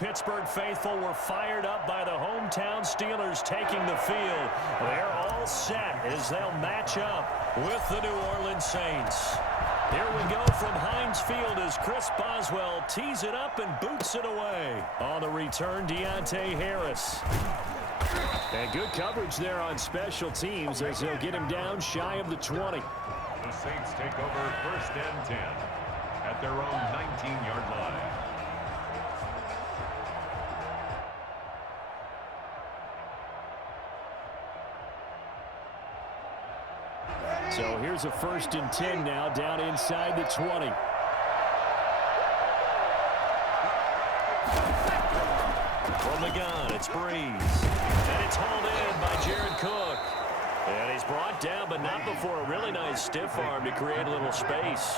Pittsburgh faithful were fired up by the hometown Steelers taking the field. They're all set as they'll match up with the New Orleans Saints. Here we go from Heinz Field as Chris Boswell tees it up and boots it away. On the return, Deontay Harris. And good coverage there on special teams as they'll get him down shy of the 20. The Saints take over 1st and 10 at their own 19-yard line. So here's a 1st and 10 now down inside the 20. From the gun, it's Breeze. And it's hauled in by Jared Cook. And he's brought down, but not before a really nice stiff arm to create a little space.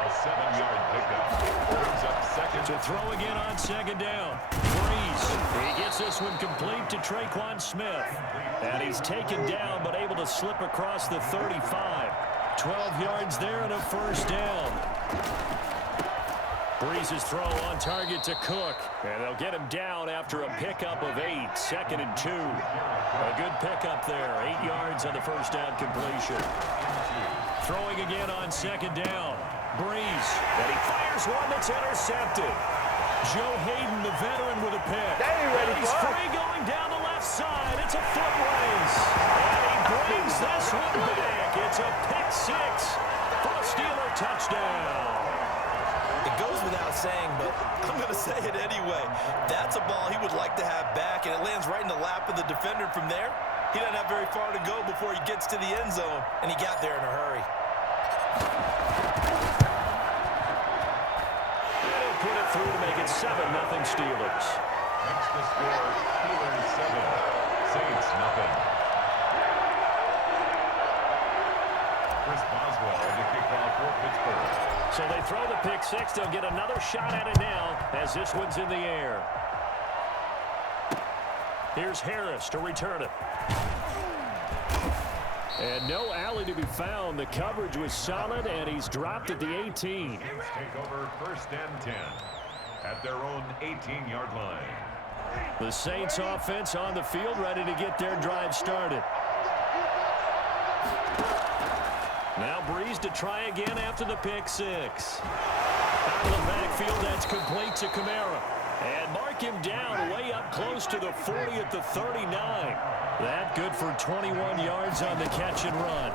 A 7-yard pickup. Brings up second. To throw again on 2nd down. Breeze. He gets this one complete to Traquan Smith. And he's taken down, but able to slip across the 35. 12 yards there and a 1st down. Breeze's throw on target to Cook. And they'll get him down after a pickup of 8. 2nd and 2. A good pickup there. 8 yards on the 1st down completion. Throwing again on 2nd down. Breeze. And he fires one that's intercepted. Joe Hayden, the veteran, with a pick. He's free going down the left side. It's a foot race. And he brings this one back. It's a pick 6 for a Steeler touchdown. It goes without saying, but I'm going to say it anyway. That's a ball he would like to have back, and it lands right in the lap of the defender. From there, he doesn't have very far to go before he gets to the end zone, and he got there in a hurry. Put it through to make it 7-0 Steelers. Makes the score Steelers 7, Saints nothing. Chris Boswell to kick off for Pittsburgh. So they throw the pick 6. They'll get another shot at it now as this one's in the air. Here's Harris to return it. And no alley to be found. The coverage was solid, and he's dropped at the 18. Saints take over 1st and 10 at their own 18-yard line. The Saints offense on the field, ready to get their drive started. Now Breeze to try again after the pick 6. Out of the backfield, that's complete to Kamara. And mark him down way up close to the 40 at the 39. That good for 21 yards on the catch and run.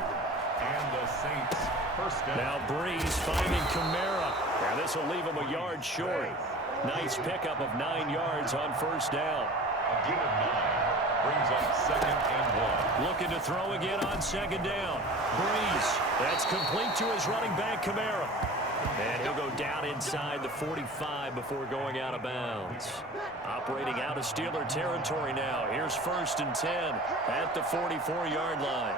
And the Saints 1st down. Now Breeze finding Kamara. Now this will leave him a yard short. Nice pickup of 9 yards on 1st down. A gain of 9 brings up 2nd and 1. Looking to throw again on 2nd down. Breeze. That's complete to his running back Kamara. And he'll go down inside the 45 before going out of bounds. Operating out of Steeler territory now. Here's 1st and 10 at the 44-yard line.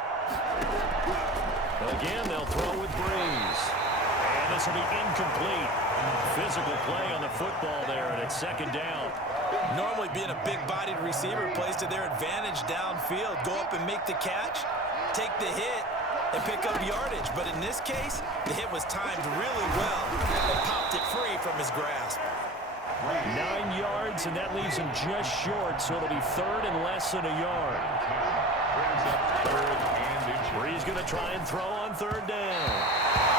Again, they'll throw with Breeze. And this will be incomplete. Physical play on the football there, and it's 2nd down. Normally being a big-bodied receiver plays to their advantage downfield. Go up and make the catch, take the hit, and pick up yardage. But in this case, the hit was timed really well and popped it free from his grasp. 9 yards, and that leaves him just short, so it'll be 3rd and less than a yard. Brings up 3rd and inches. Breeze going to try and throw on 3rd down.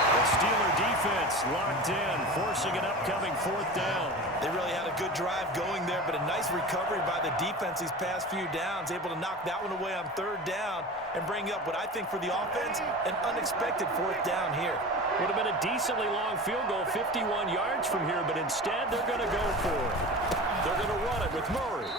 The Steeler defense locked in, forcing an upcoming 4th down. They really had a good drive going there, but a nice recovery by the defense these past few downs, able to knock that one away on 3rd down and bring up what I think for the offense, an unexpected 4th down here. Would have been a decently long field goal, 51 yards from here, but instead they're going to go for it. They're going to run it with Murray.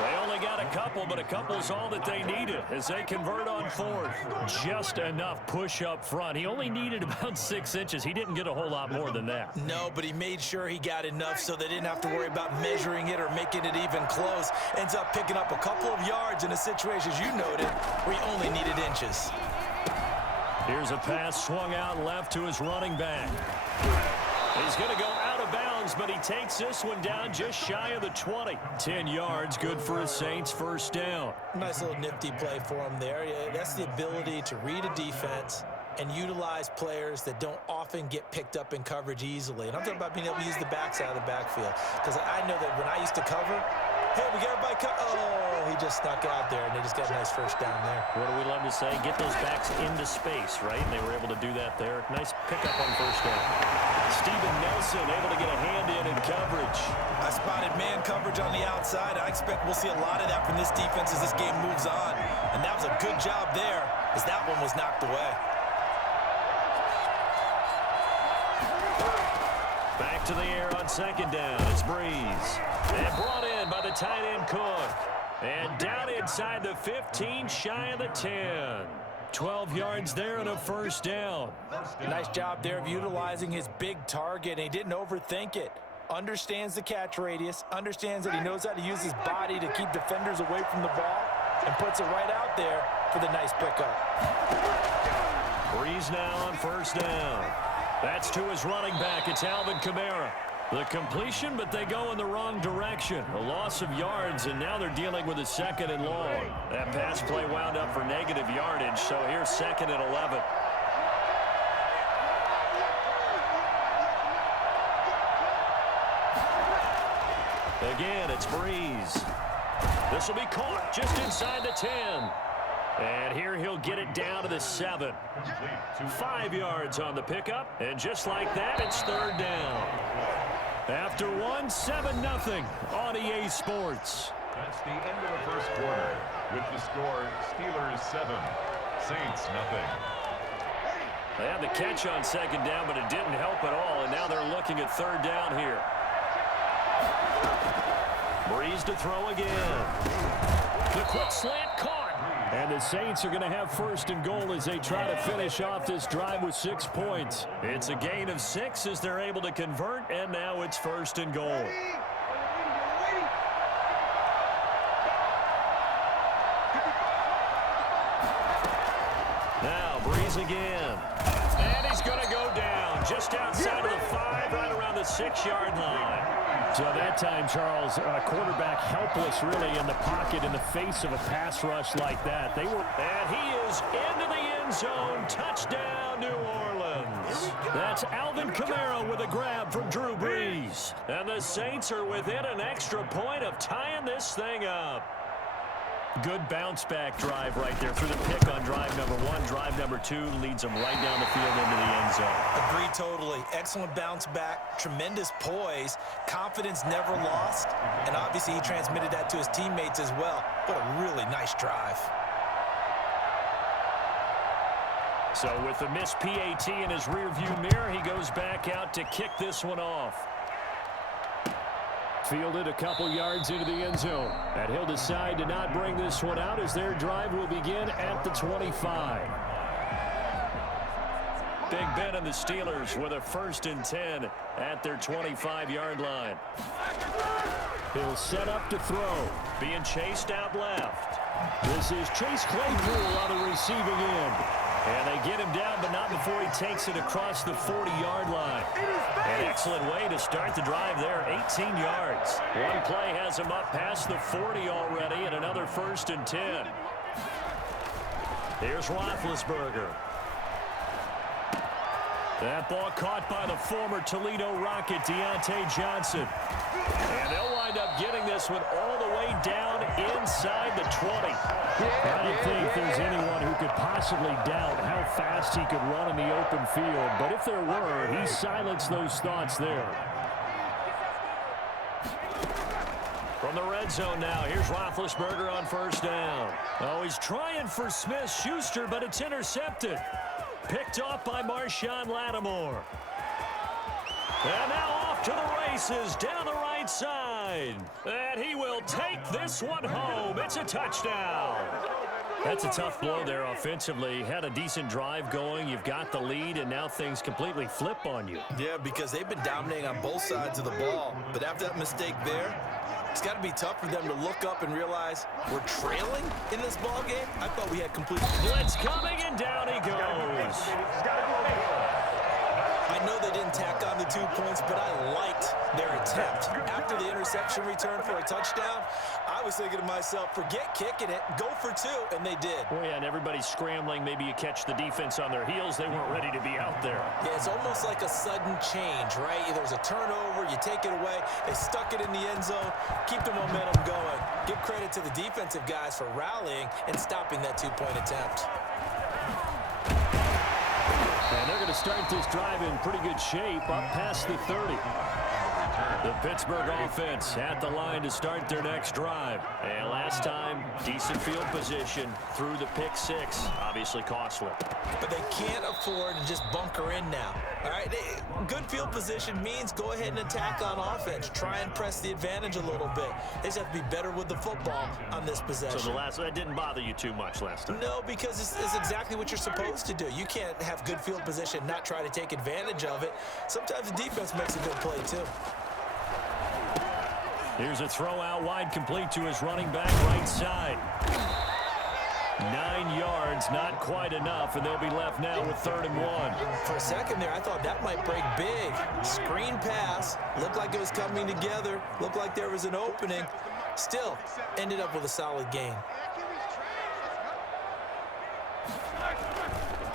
They only got a couple, but a couple's all that they needed as they convert on 4th. Just enough push up front. He only needed about 6 inches. He didn't get a whole lot more than that. No, but he made sure he got enough so they didn't have to worry about measuring it or making it even close. Ends up picking up a couple of yards in a situation, as you noted, where he only needed inches. Here's a pass swung out left to his running back. He's going to go out of bounds, but he takes this one down just shy of the 20. 10 yards, good for a Saints 1st down. Nice little nifty play for him there. Yeah, that's the ability to read a defense and utilize players that don't often get picked up in coverage easily. And I'm talking about being able to use the backside of the backfield. Because I know that when I used to cover, hey, we got everybody oh, he just snuck out there, and they just got a nice first down there. What do we love to say? Get those backs into space, right? And they were able to do that there. Nice pickup on first down. Steven Nelson able to get a hand in coverage. I spotted man coverage on the outside. I expect we'll see a lot of that from this defense as this game moves on. And that was a good job there as that one was knocked away. Back to the air on second down. It's Breeze. And brought in by the tight end Cook. And down inside the 15, shy of the 10. 12 yards there and a first down. Nice job there of utilizing his big target, and he didn't overthink it. Understands the catch radius, understands that he knows how to use his body to keep defenders away from the ball, and puts it right out there for the nice pickup. Breeze now on first down. That's to his running back. It's Alvin Kamara. The completion, but they go in the wrong direction. A loss of yards, and now they're dealing with a second and long. That pass play wound up for negative yardage, so here's second and 11. Again, it's Breeze. This will be caught just inside the 10. And here he'll get it down to the 7. 5 yards on the pickup, and just like that, it's third down. After 1, 7-0 on EA Sports. That's the end of the first quarter. With the score, Steelers 7, Saints 0. They had the catch on second down, but it didn't help at all, and now they're looking at third down here. Breeze to throw again. The quick slant caught. And the Saints are going to have first and goal as they try to finish off this drive with 6 points. It's a gain of 6 as they're able to convert, and now it's first and goal. Now Breeze again. And he's going to go down just outside of the 5, right around the 6-yard line. So that time, Charles, quarterback helpless really in the pocket in the face of a pass rush like that. And he is into the end zone. Touchdown, New Orleans. That's Alvin Kamara with a grab from Drew Brees. And the Saints are within an extra point of tying this thing up. Good bounce-back drive right there through the pick on drive number 1. Drive number 2 leads them right down the field into the end zone. Agree totally. Excellent bounce back, tremendous poise, confidence never lost, and obviously he transmitted that to his teammates as well. What a really nice drive. So with the missed PAT in his rearview mirror, he goes back out to kick this one off. Fielded a couple yards into the end zone. And he'll decide to not bring this one out as their drive will begin at the 25. Big Ben and the Steelers with a 1st and 10 at their 25-yard line. He'll set up to throw. Being chased out left. This is Chase Claypool on the receiving end. And they get him down, but not before he takes it across the 40-yard line. An excellent way to start the drive there, 18 yards. One play has him up past the 40 already, and another 1st and 10. Here's Roethlisberger. That ball caught by the former Toledo Rocket, Deontay Johnson. And they'll wind up getting this one all the way down inside the 20. I don't think there's anyone who could possibly doubt how fast he could run in the open field. But if there were, he silenced those thoughts there. From the red zone now, here's Roethlisberger on first down. Oh, he's trying for Smith-Schuster, but it's intercepted. Picked off by Marshawn Lattimore. And now off to the races down the right side. And he will take this one home. It's a touchdown. That's a tough blow there offensively. Had a decent drive going. You've got the lead, and now things completely flip on you. Yeah, because they've been dominating on both sides of the ball. But after that mistake there, it's got to be tough for them to look up and realize we're trailing in this ball game. I thought we had complete blitz coming, and down he goes. I I know they didn't tack on the 2 points, but I liked their attempt. After the interception return for a touchdown, I was thinking to myself, forget kicking it, go for 2, and they did. Oh, yeah, and everybody's scrambling. Maybe you catch the defense on their heels. They weren't ready to be out there. Yeah, it's almost like a sudden change, right? There's a turnover, you take it away, they stuck it in the end zone, keep the momentum going. Give credit to the defensive guys for rallying and stopping that 2-point attempt. And they're going to start this drive in pretty good shape, up past the 30. The Pittsburgh offense at the line to start their next drive. And last time, decent field position through the pick 6. Obviously costly. But they can't afford to just bunker in now. All right, good field position means go ahead and attack on offense. Try and press the advantage a little bit. They just have to be better with the football on this possession. So that didn't bother you too much last time? No, because it's exactly what you're supposed to do. You can't have good field position, not try to take advantage of it. Sometimes the defense makes a good play too. Here's a throw out wide, complete to his running back right side. 9 yards, not quite enough, and they'll be left now with 3rd and 1. For a second there, I thought that might break big. Screen pass, looked like it was coming together, looked like there was an opening. Still, ended up with a solid gain.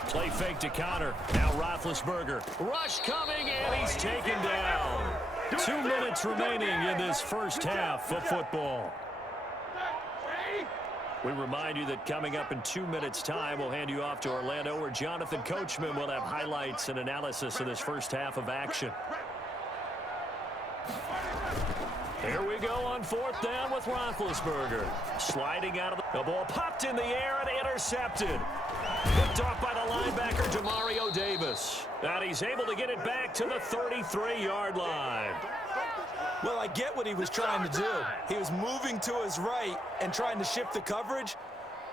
Play fake to Connor. Now Roethlisberger. Rush coming, and he's taken down. 2 minutes remaining in this first half of football. We remind you that coming up in 2 minutes' time, we'll hand you off to Orlando, where Jonathan Coachman will have highlights and analysis of this first half of action. Here we go on 4th down with Roethlisberger. Sliding out of the ball, popped in the air and intercepted. Picked off by the linebacker, Demario Davis. And he's able to get it back to the 33-yard line. Well, I get what he was trying to do. He was moving to his right and trying to shift the coverage,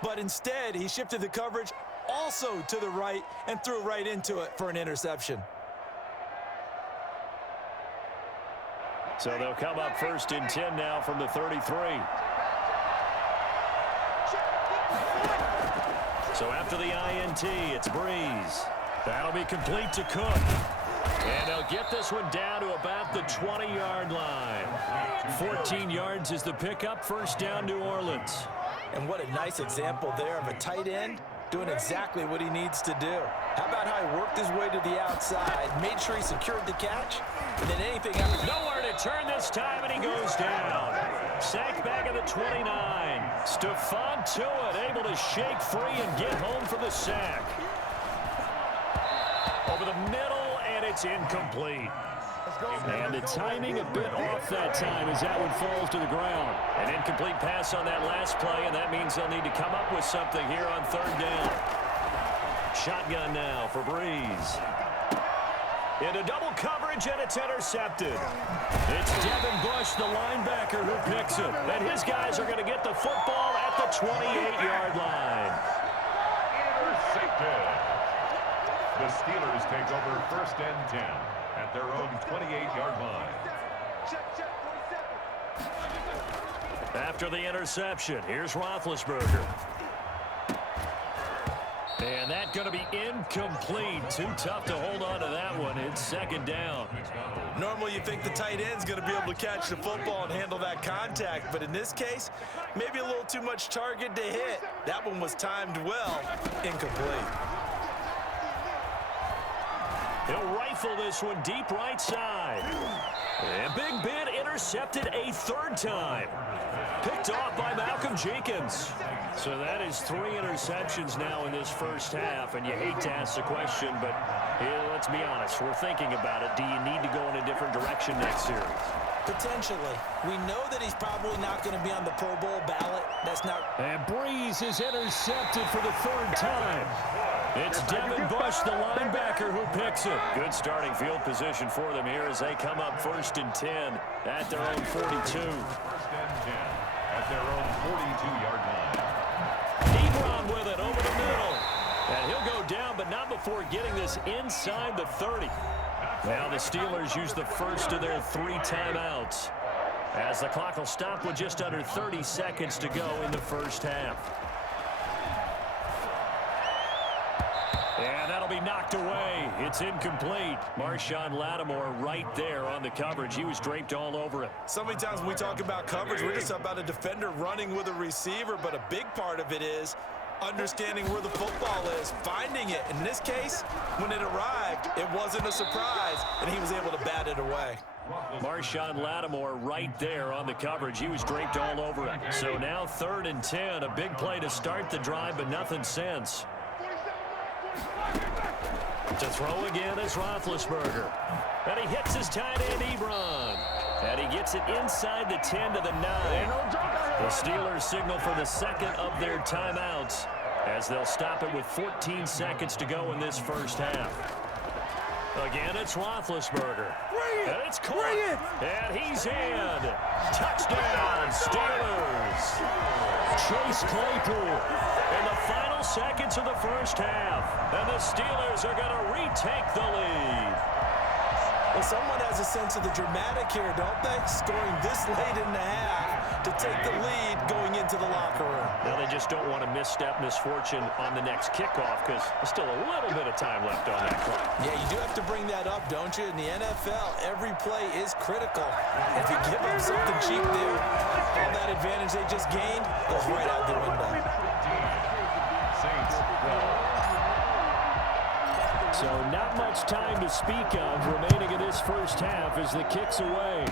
but instead he shifted the coverage also to the right and threw right into it for an interception. So they'll come up 1st and 10 now from the 33. So after the INT, it's Breeze. That'll be complete to Cook. And they'll get this one down to about the 20-yard line. 14 yards is the pickup. 1st down, New Orleans. And what a nice example there of a tight end doing exactly what he needs to do. How about how he worked his way to the outside, made sure he secured the catch, and then anything else. Nowhere to turn this time, and he goes down. Sacked back at the 29. Stephon Tuitt able to shake free and get home for the sack. Over the middle, and it's incomplete. And the timing a bit off that time as that one falls to the ground. An incomplete pass on that last play, and that means they'll need to come up with something here on 3rd down. Shotgun now for Breeze. Into double coverage, and it's intercepted. It's Devin Bush, the linebacker, who picks it. And his guys are going to get the football at the 28-yard line. Intercepted. The Steelers take over 1st and 10 at their own 28-yard line. After the interception, here's Roethlisberger. And that's going to be incomplete. Too tough to hold on to that one. It's 2nd down. Normally you think the tight end's going to be able to catch the football and handle that contact, but in this case, maybe a little too much target to hit. That one was timed well. Incomplete. He'll rifle this one deep right side. And Big Ben intercepted a 3rd time. Picked off by Malcolm Jenkins. So that is 3 interceptions now in this first half. And you hate to ask the question, but let's be honest. We're thinking about it. Do you need to go in a different direction next series? Potentially. We know that he's probably not going to be on the Pro Bowl ballot. That's not. And Breeze is intercepted for the 3rd time. It's Devin Bush, the linebacker, who picks it. Good starting field position for them here as they come up 1st and 10 at their own 42. 1st and 10 at their own 42-yard line. Ebron with it over the middle. And he'll go down, but not before getting this inside the 30. Now the Steelers use the first of their 3 timeouts, as the clock will stop with just under 30 seconds to go in the first half. And that'll be knocked away. It's incomplete. Marshawn Lattimore right there on the coverage. He was draped all over it. So many times when we talk about coverage, we're just about a defender running with a receiver, but a big part of it is understanding where the football is, finding it. In this case, when it arrived, it wasn't a surprise, and he was able to bat it away. Marshawn Lattimore right there on the coverage. He was draped all over it. So now 3rd and 10. A big play to start the drive, but nothing since. To throw again is Roethlisberger. And he hits his tight end, Ebron. And he gets it inside the 10 to the 9. The Steelers signal for the second of their timeouts as they'll stop it with 14 seconds to go in this first half. Again, it's Roethlisberger. And it's caught. And he's in. Touchdown, Steelers. Chase Claypool in the final seconds of the first half. And the Steelers are going to retake the lead. Well, someone has a sense of the dramatic here, don't they? Scoring this late in the half to take the lead going into the locker room. Now they just don't want to misstep misfortune on the next kickoff because there's still a little bit of time left on that clock. Yeah, you do have to bring that up, don't you? In the NFL, every play is critical. If you give them something cheap there, all that advantage they just gained goes right out the window. Saints ball. So not much time to speak of remaining in this first half as the kick's away.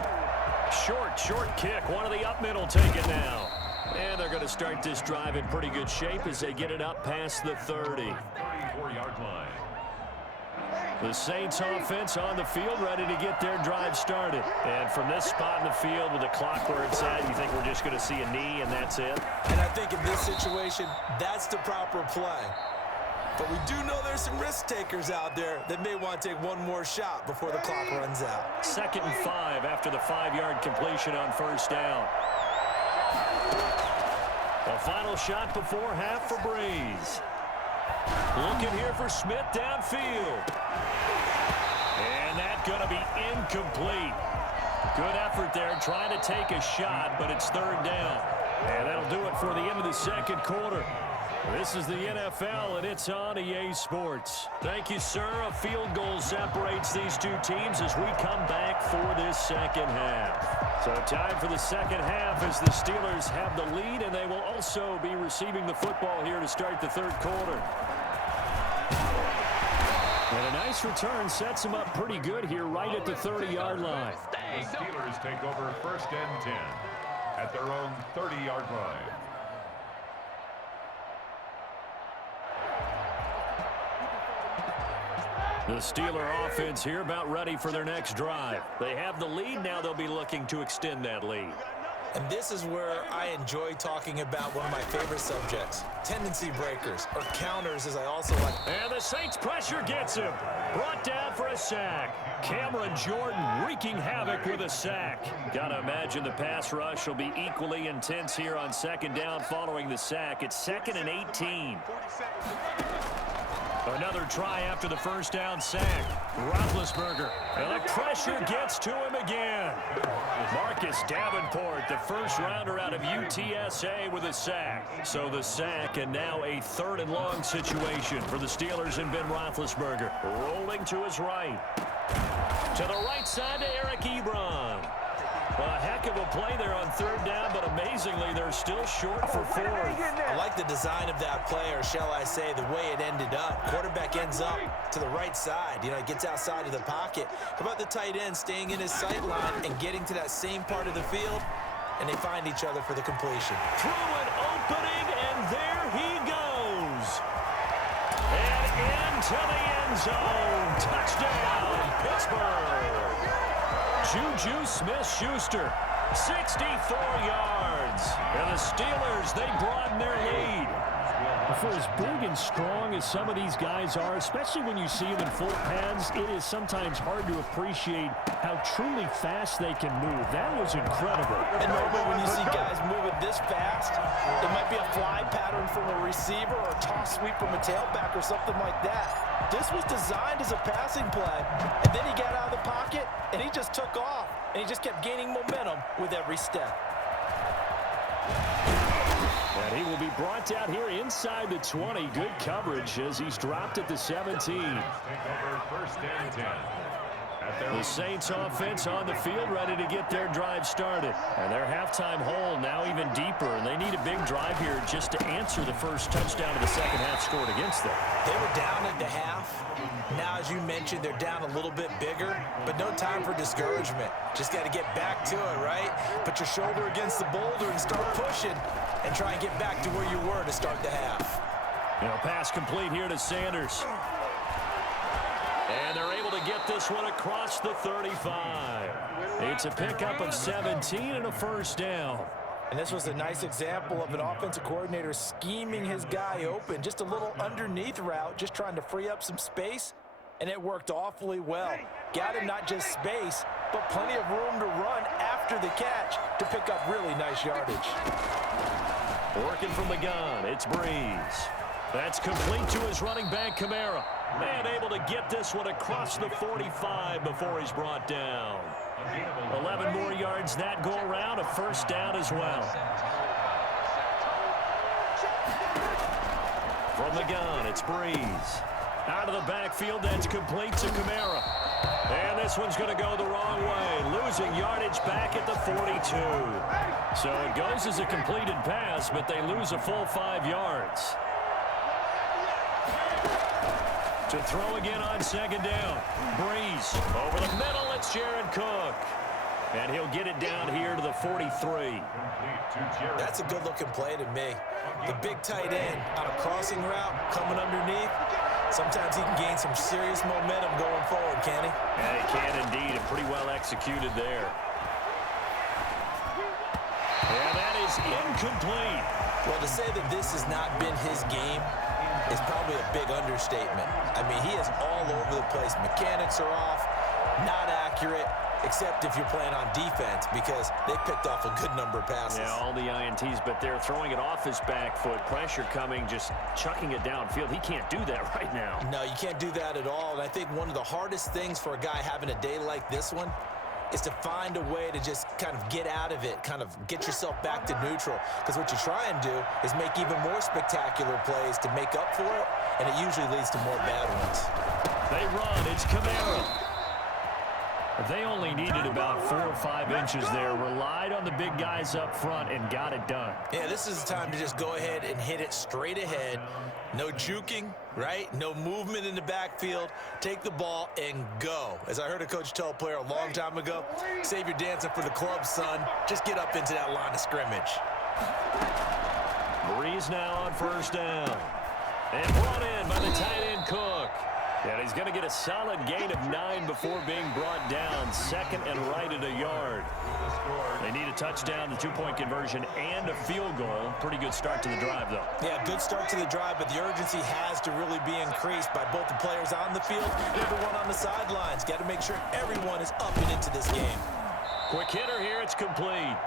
Short kick. One of the up middle taken now. And they're going to start this drive in pretty good shape as they get it up past the 30. 34-yard line. The Saints offense on the field ready to get their drive started. And from this spot in the field with the clock where it's at, you think we're just going to see a knee and that's it? And I think in this situation, that's the proper play. But we do know there's some risk takers out there that may want to take one more shot before the clock runs out. 2nd and 5 after the 5-yard completion on first down. The final shot before half for Breeze. Looking here for Smith downfield. And that's going to be incomplete. Good effort there trying to take a shot, but it's 3rd down. And that'll do it for the end of the second quarter. This is the NFL, and it's on EA Sports. Thank you, sir. A field goal separates these two teams as we come back for this second half. So time for the second half as the Steelers have the lead, and they will also be receiving the football here to start the 3rd quarter. And a nice return sets them up pretty good here right at the 30-yard line. The Steelers take over 1st and 10 at their own 30-yard line. The Steeler offense here about ready for their next drive. They have the lead. Now they'll be looking to extend that lead. And this is where I enjoy talking about one of my favorite subjects, tendency breakers, or counters as I also like. And the Saints pressure gets him. Brought down for a sack. Cameron Jordan wreaking havoc with a sack. Gotta imagine the pass rush will be equally intense here on 2nd down following the sack. It's 2nd and 18. Another try after the first down sack. Roethlisberger. And the pressure gets to him again. Marcus Davenport, the first rounder out of UTSA with a sack. So the sack and now a 3rd and long situation for the Steelers and Ben Roethlisberger. Rolling to his right. To the right side to Eric Ebron. A heck of a play there on 3rd down, but amazingly, they're still short for 4th. I like the design of that play, or shall I say, the way it ended up. Quarterback ends up to the right side. You know, he gets outside of the pocket. How about the tight end staying in his sight line and getting to that same part of the field? And they find each other for the completion. Through an opening, and there he goes. And into the end zone. Touchdown, Pittsburgh. Juju Smith-Schuster, 64 yards. And the Steelers, they broaden their lead. For as big and strong as some of these guys are, especially when you see them in full pads, it is sometimes hard to appreciate how truly fast they can move. That was incredible. And normally when you see guys moving this fast, it might be a fly pattern from a receiver or a toss sweep from a tailback or something like that. This was designed as a passing play, and then he got out of the pocket, and he just took off, and he just kept gaining momentum with every step. And he will be brought down here inside the 20. Good coverage as he's dropped at the 17. Take over first and 10. The Saints offense on the field ready to get their drive started. And their halftime hole now even deeper. And they need a big drive here just to answer the first touchdown of the second half scored against them. They were down at the half. Now, as you mentioned, they're down a little bit bigger, but no time for discouragement. Just got to get back to it, right? Put your shoulder against the boulder and start pushing and try and get back to where you were to start the half. Pass complete here to Sanders. And they're able to get this one across the 35. It's a pickup of 17 and a first down. And this was a nice example of an offensive coordinator scheming his guy open. Just a little underneath route, just trying to free up some space, and it worked awfully well. Got him not just space, but plenty of room to run after the catch to pick up really nice yardage. Working from the gun, it's Breeze. That's complete to his running back, Kamara. And able to get this one across the 45 before he's brought down. 11 more yards that go around, a first down as well. From the gun, it's Breeze. Out of the backfield, that's complete to Kamara. And this one's going to go the wrong way, losing yardage back at the 42. So it goes as a completed pass, but they lose a full 5 yards. To throw again on second down. Breeze over the middle. It's Jared Cook. And he'll get it down here to the 43. That's a good-looking play to me. The big tight end on a crossing route coming underneath. Sometimes he can gain some serious momentum going forward, can he? Yeah, he can indeed, and pretty well executed there. And that is incomplete. Well, to say that this has not been his game is probably a big understatement. I mean, he is all over the place. Mechanics are off, not accurate, except if you're playing on defense, because they picked off a good number of passes. Yeah, all the INTs, but they're throwing it off his back foot. Pressure coming, just chucking it downfield. He can't do that right now. No, you can't do that at all. And I think one of the hardest things for a guy having a day like this one is to find a way to just kind of get out of it, kind of get yourself back to neutral. Because what you try and do is make even more spectacular plays to make up for it, and it usually leads to more bad ones. They run. It's Kamara. They only needed about 4 or 5 inches there, relied on the big guys up front, and got it done. Yeah, this is the time to just go ahead and hit it straight ahead. No juking, right? No movement in the backfield. Take the ball and go. As I heard a coach tell a player a long time ago, save your dancing for the club, son. Just get up into that line of scrimmage. Breeze now on first down. And brought in by the tight end Cook. And he's going to get a solid gain of 9 before being brought down. Second and right at a yard. They need a touchdown, the 2-point conversion, and a field goal. Pretty good start to the drive, though. Yeah, good start to the drive, but the urgency has to really be increased by both the players on the field and everyone on the sidelines. Got to make sure everyone is up and into this game. Quick hitter here, it's complete.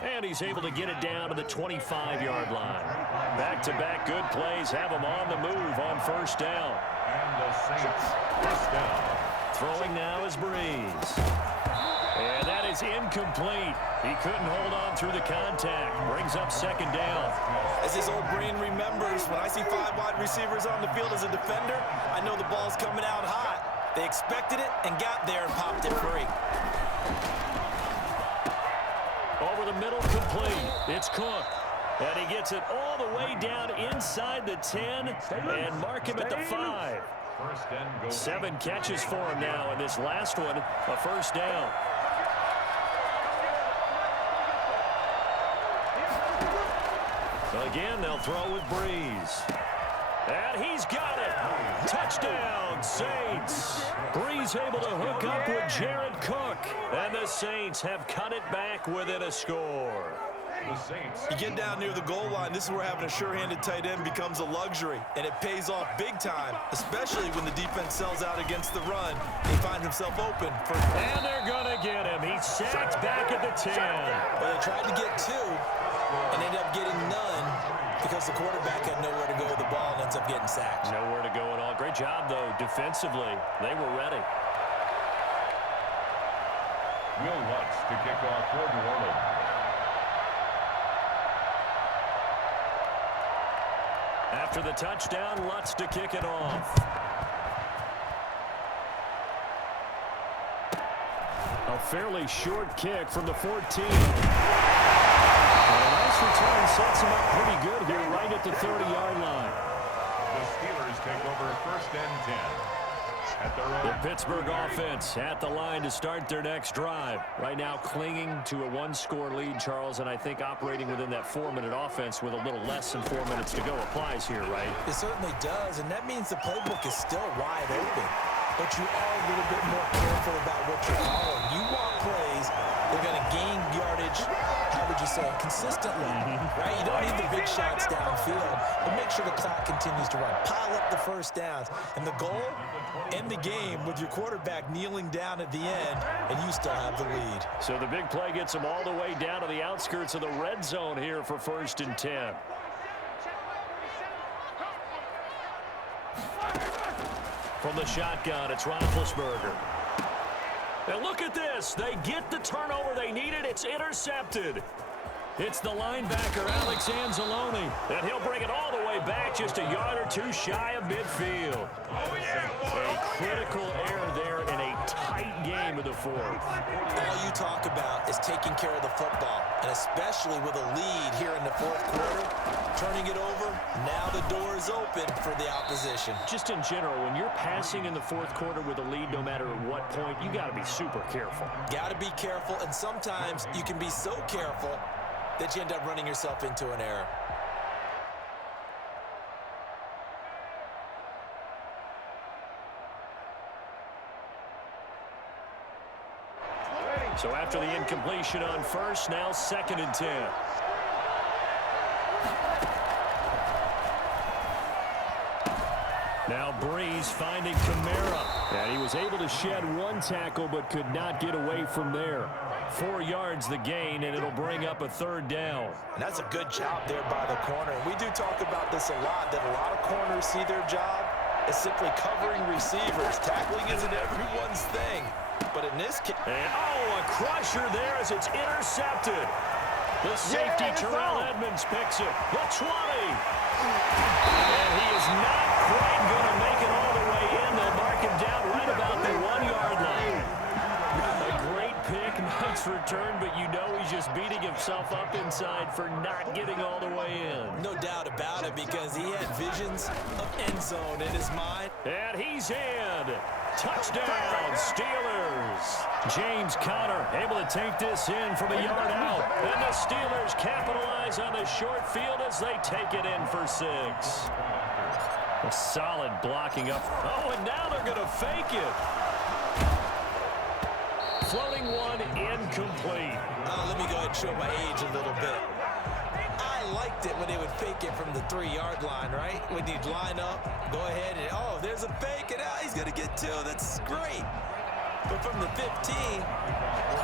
And he's able to get it down to the 25-yard line. Back-to-back good plays have him on the move on first down. And the Saints first down. Throwing now is Breeze. And that is incomplete. He couldn't hold on through the contact. Brings up second down. As his old brain remembers, when I see 5 wide receivers on the field as a defender, I know the ball's coming out hot. They expected it and got there and popped it free. Over the middle, complete. It's Cook. And he gets it all the way down inside the 10 and mark him at the 5. 7 catches for him now, and this last one, a first down. Again, they'll throw with Breeze. And he's got it. Touchdown, Saints. Breeze able to hook up with Jared Cook. And the Saints have cut it back within a score. You get down near the goal line, this is where having a sure-handed tight end becomes a luxury, and it pays off big time, especially when the defense sells out against the run. He finds himself open. And they're going to get him. He's sacked back at the 10. Well, they tried to get 2 and ended up getting none because the quarterback had nowhere to go with the ball and ends up getting sacked. Nowhere to go at all. Great job, though, defensively. They were ready. Will Lutz to kick off for New Orleans. After the touchdown, Lutz to kick it off. A fairly short kick from the 14. And a nice return sets him up pretty good here right at the 30-yard line. The Steelers take over first and 10. At their own. The Pittsburgh offense at the line to start their next drive. Right now clinging to a one-score lead, Charles, and I think operating within that 4-minute offense with a little less than 4 minutes to go applies here, right? It certainly does, and that means the playbook is still wide open. But you are a little bit more careful about what you're calling. You want plays, they're going to gain yardage, how would you say, consistently, right? You don't need the big shots downfield, but make sure the clock continues to run. Pile up the first downs. And the goal, end the game with your quarterback kneeling down at the end, and you still have the lead. So the big play gets them all the way down to the outskirts of the red zone here for first and 10. From the shotgun, it's Roethlisberger. And look at this. They get the turnover they needed. It's intercepted. It's the linebacker, Alex Anzalone. And he'll bring it all the way back just a yard or two shy of midfield. A critical error there in a tight game of the fourth. All you talk about is taking care of the football, and especially with a lead here in the fourth quarter, turning it over, now the door is open for the opposition. Just in general, when you're passing in the fourth quarter with a lead, no matter at what point, you got to be super careful. Got to be careful, and sometimes you can be so careful that you end up running yourself into an error. So after the incompletion on first, now second and 10. Now Breeze finding Kamara. And he was able to shed one tackle but could not get away from there. 4 yards the gain, and it'll bring up a third down. And that's a good job there by the corner. And we do talk about this a lot, that a lot of corners see their job as simply covering receivers. Tackling isn't everyone's thing. But in this case... And, a crusher there as it's intercepted. The safety, Terrell Edmonds, picks it. The 20. And he is not quite going to make it all the way in. They'll mark him down right about the 1-yard line. A great pick, nice return, but you know he's just beating himself up inside for not getting all the way in. No doubt about it, because he had visions of end zone in his mind. And he's in. Touchdown, Steelers. James Conner able to take this in from a yard out. And the Steelers capitalize on the short field as they take it in for 6. A solid blocking up. Oh, and now they're going to fake it. Floating one, incomplete. Let me go ahead and show my age a little bit. I liked it when they would fake it from the 3-yard line, right? When you'd line up, go ahead and, there's a fake, and he's going to get 2. That's great. But from the 15,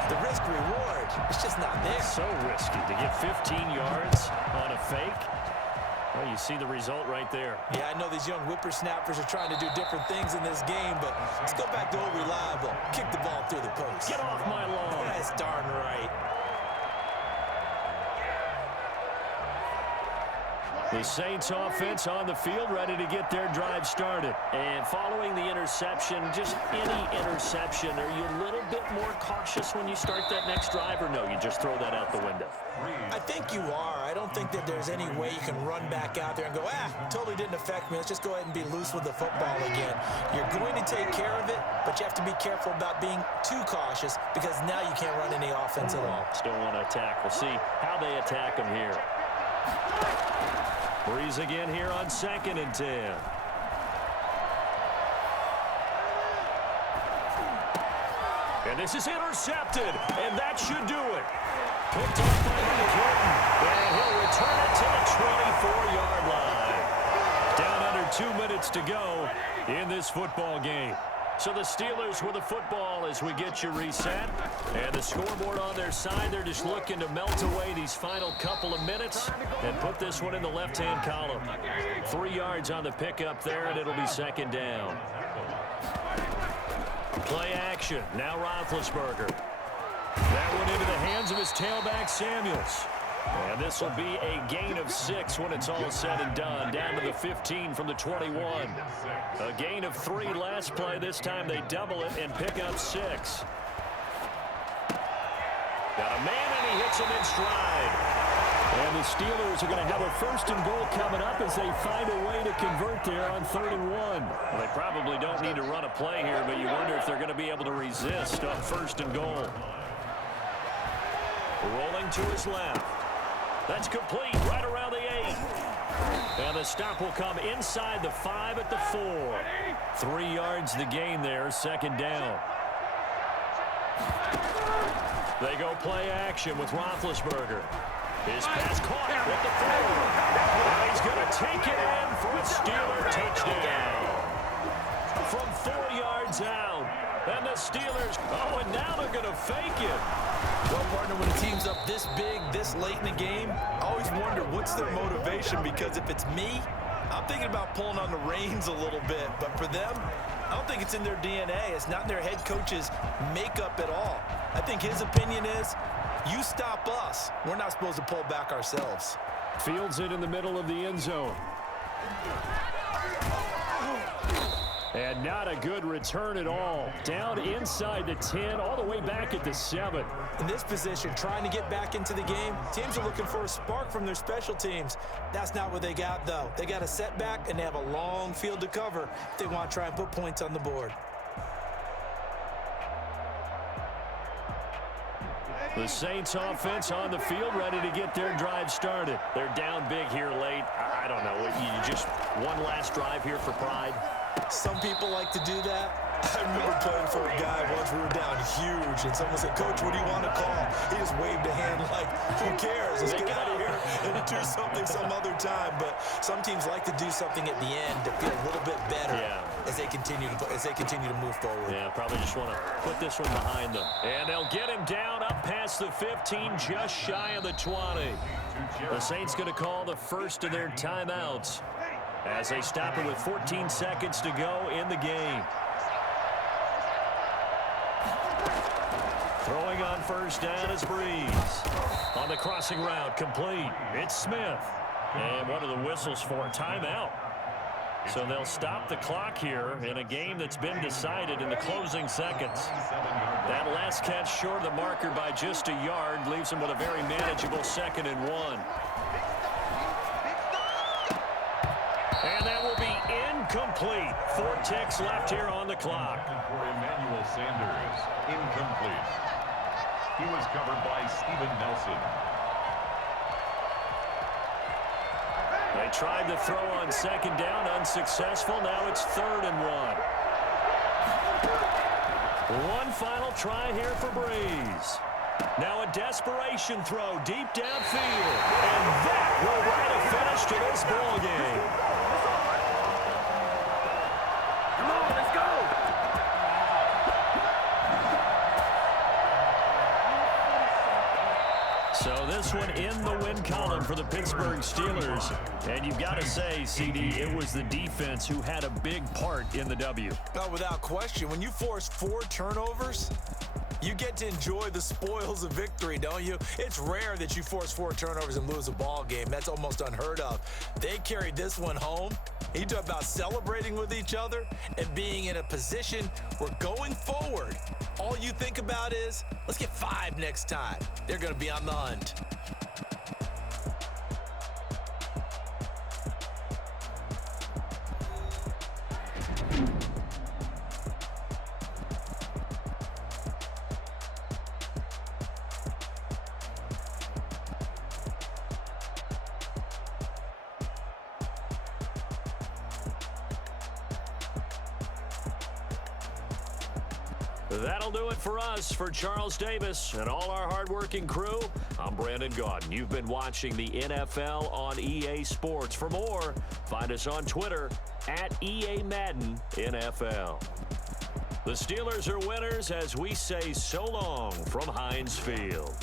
the risk-reward, it's just not there. So risky to get 15 yards on a fake. Well, you see the result right there. Yeah, I know these young whippersnappers are trying to do different things in this game, but let's go back to old reliable. Kick the ball through the post. Get off my lawn. That's darn right. The Saints offense on the field, ready to get their drive started. And following the interception, just any interception, are you a little bit more cautious when you start that next drive, or no, you just throw that out the window? I think you are. I don't think that there's any way you can run back out there and go, totally didn't affect me. Let's just go ahead and be loose with the football again. You're going to take care of it, but you have to be careful about being too cautious, because now you can't run any offense at all. Still want to attack. We'll see how they attack them here. Breeze again here on second and 10. And this is intercepted, and that should do it. Picked up by McKinnon, and he'll return it to the 24-yard line. Down under 2 minutes to go in this football game. So the Steelers with the football as we get you reset. And the scoreboard on their side, they're just looking to melt away these final couple of minutes and put this one in the left-hand column. 3 yards on the pickup there, and it'll be second down. Play action. Now Roethlisberger. That one into the hands of his tailback, Samuels. And this will be a gain of 6 when it's all said and done. Down to the 15 from the 21. A gain of 3 last play. This time they double it and pick up 6. Got a man, and he hits him in stride. And the Steelers are going to have a 1st and goal coming up as they find a way to convert there on 3rd and 1. Well, they probably don't need to run a play here, but you wonder if they're going to be able to resist on 1st and goal. Rolling to his left. That's complete right around the 8. And the stop will come inside the 5 at the 4. 3 yards the gain there, 2nd down. They go play action with Roethlisberger. His pass caught at the 4. And he's going to take it in for a Steeler touchdown. From 4 yards out. And the Steelers, and now they're going to fake it. Well, partner, when a team's up this big, this late in the game, I always wonder what's their motivation, because if it's me, I'm thinking about pulling on the reins a little bit. But for them, I don't think it's in their DNA. It's not in their head coach's makeup at all. I think his opinion is, you stop us, we're not supposed to pull back ourselves. Fields it in the middle of the end zone. And not a good return at all. Down inside the 10, all the way back at the 7. In this position, trying to get back into the game, teams are looking for a spark from their special teams. That's not what they got, though. They got a setback, and they have a long field to cover if they want to try and put points on the board. The Saints offense on the field, ready to get their drive started. They're down big here late. I don't know. You just one last drive here for pride. Some people like to do that. I remember playing for a guy once. We were down huge, and someone said, "Coach, what do you want to call?" He just waved a hand like, who cares? Let's get out of here and do something some other time. But some teams like to do something at the end to feel a little bit better as they continue to move forward. Yeah, probably just want to put this one behind them. And they'll get him down up past the 15, just shy of the 20. The Saints going to call the first of their timeouts as they stop it with 14 seconds to go in the game. Throwing on 1st down is Breeze. On the crossing route, complete. It's Smith. And what are the whistles for? Timeout. So they'll stop the clock here in a game that's been decided in the closing seconds. That last catch short of the marker by just a yard leaves them with a very manageable 2nd and 1. And that will be incomplete. 4 ticks left here on the clock. For Emmanuel Sanders, incomplete. He was covered by Steven Nelson. They tried to throw on 2nd down, unsuccessful. Now it's 3rd and 1. One final try here for Breeze. Now a desperation throw deep downfield. And that will write a finish to this ball game. Come on, let's go! So this one in the win column for the Pittsburgh Steelers. And you've got to say, CD, it was the defense who had a big part in the W. No, without question. When you force 4 turnovers, you get to enjoy the spoils of victory, don't you? It's rare that you force 4 turnovers and lose a ball game. That's almost unheard of. They carried this one home. You talk about celebrating with each other and being in a position where going forward, all you think about is, let's get 5 next time. They're going to be on the hunt. That'll do it for us. For Charles Davis and all our hardworking crew, I'm Brandon Gaudin. You've been watching the NFL on EA Sports. For more, find us on Twitter at EA Madden NFL. The Steelers are winners as we say so long from Heinz Field.